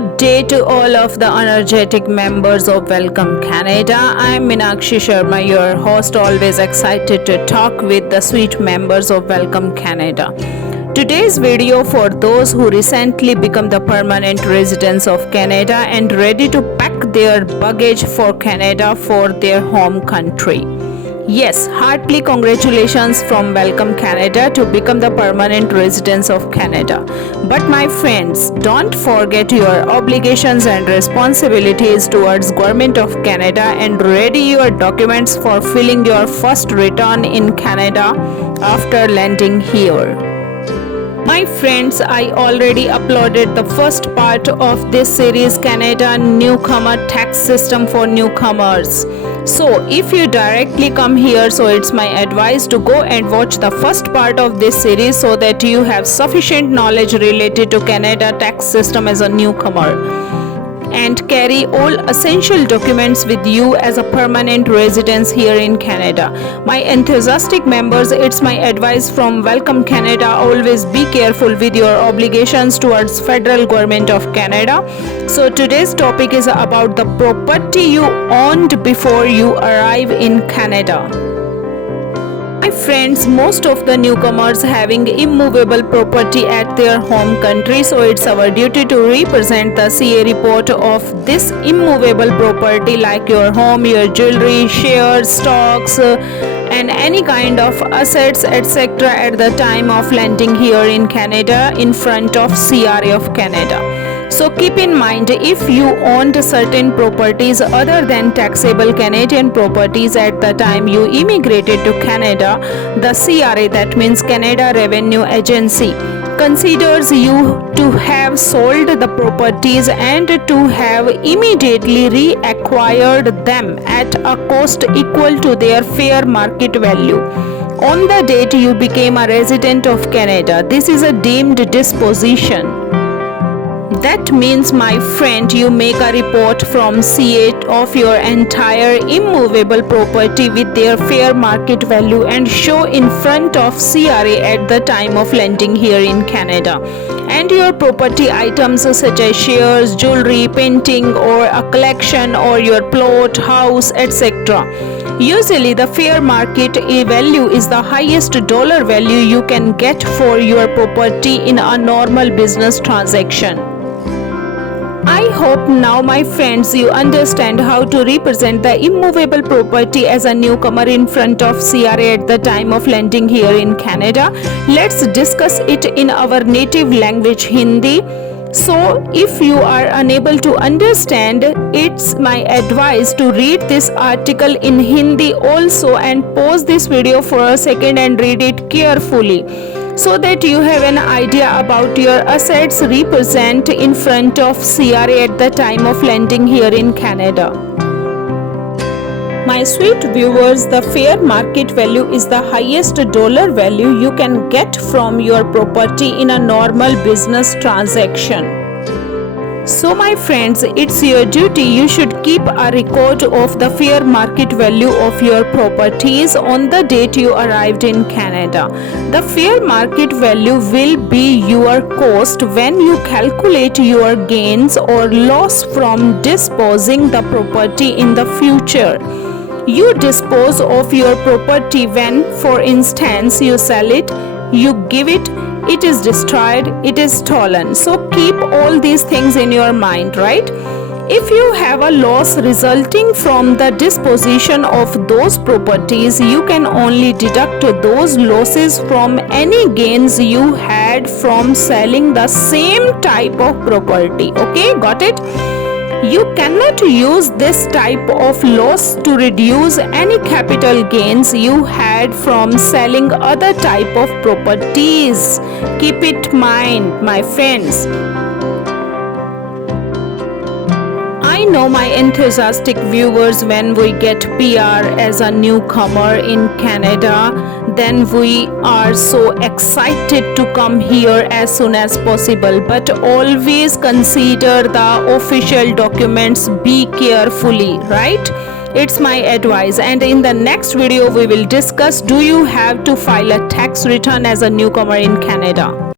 Good day to all of the energetic members of Welcome Canada. I'm Meenakshi Sharma, your host, always excited to talk with the sweet members of Welcome Canada. Today's video for those who recently become the permanent residents of Canada and ready to pack their baggage for Canada for their home country. Yes, heartily congratulations from Welcome Canada to become the permanent residents of Canada. But my friends, don't forget your obligations and responsibilities towards Government of Canada and ready your documents for filling your first return in Canada after landing here. My friends, I already uploaded the first part of this series, Canada Newcomer tax system for newcomers. So if you directly come here, so it's my advice to go and watch the first part of this series so that you have sufficient knowledge related to Canada tax system as a newcomer and carry all essential documents with you as a permanent residence here in Canada. My enthusiastic members, it's my advice from Welcome Canada, always be careful with your obligations towards federal government of Canada. So today's topic is about the property you owned before you arrive in Canada. My friends, most of the newcomers having immovable property at their home country, so it's our duty to represent the CA report of this immovable property like your home, your jewelry, shares, stocks, and any kind of assets etc. at the time of landing here in Canada in front of CRA of Canada. So keep in mind, if you owned certain properties other than taxable Canadian properties at the time you immigrated to Canada, the CRA, that means Canada Revenue Agency, considers you to have sold the properties and to have immediately reacquired them at a cost equal to their fair market value on the date you became a resident of Canada. This is a deemed disposition. That means, my friend, you make a report from CA of your entire immovable property with their fair market value and show in front of CRA at the time of landing here in Canada. And your property items such as shares, jewelry, painting or a collection or your plot, house, etc. Usually the fair market value is the highest dollar value you can get for your property in a normal business transaction. I hope now, my friends, you understand how to represent the immovable property as a newcomer in front of CRA at the time of landing here in Canada. Let's discuss it in our native language, Hindi. So if you are unable to understand, it's my advice to read this article in Hindi also and pause this video for a second and read it carefully, so that you have an idea about your assets represent in front of CRA at the time of landing here in Canada. My sweet viewers, the fair market value is the highest dollar value you can get from your property in a normal business transaction. So my friends, it's your duty, you should keep a record of the fair market value of your properties on the date you arrived in Canada. The fair market value will be your cost when you calculate your gains or loss from disposing the property in the future. You dispose of your property when, for instance, you sell it, you give it, it is destroyed, it is stolen. So keep all these things in your mind, right? If you have a loss resulting from the disposition of those properties, you can only deduct those losses from any gains you had from selling the same type of property. Okay, got it? You cannot use this type of loss to reduce any capital gains you had from selling other type of properties. Keep it in mind, my friends. I know my enthusiastic viewers, when we get PR as a newcomer in Canada, then we are so excited to come here as soon as possible. But always consider the official documents, be carefully, right? It's my advice. And in the next video we will discuss, do you have to file a tax return as a newcomer in Canada?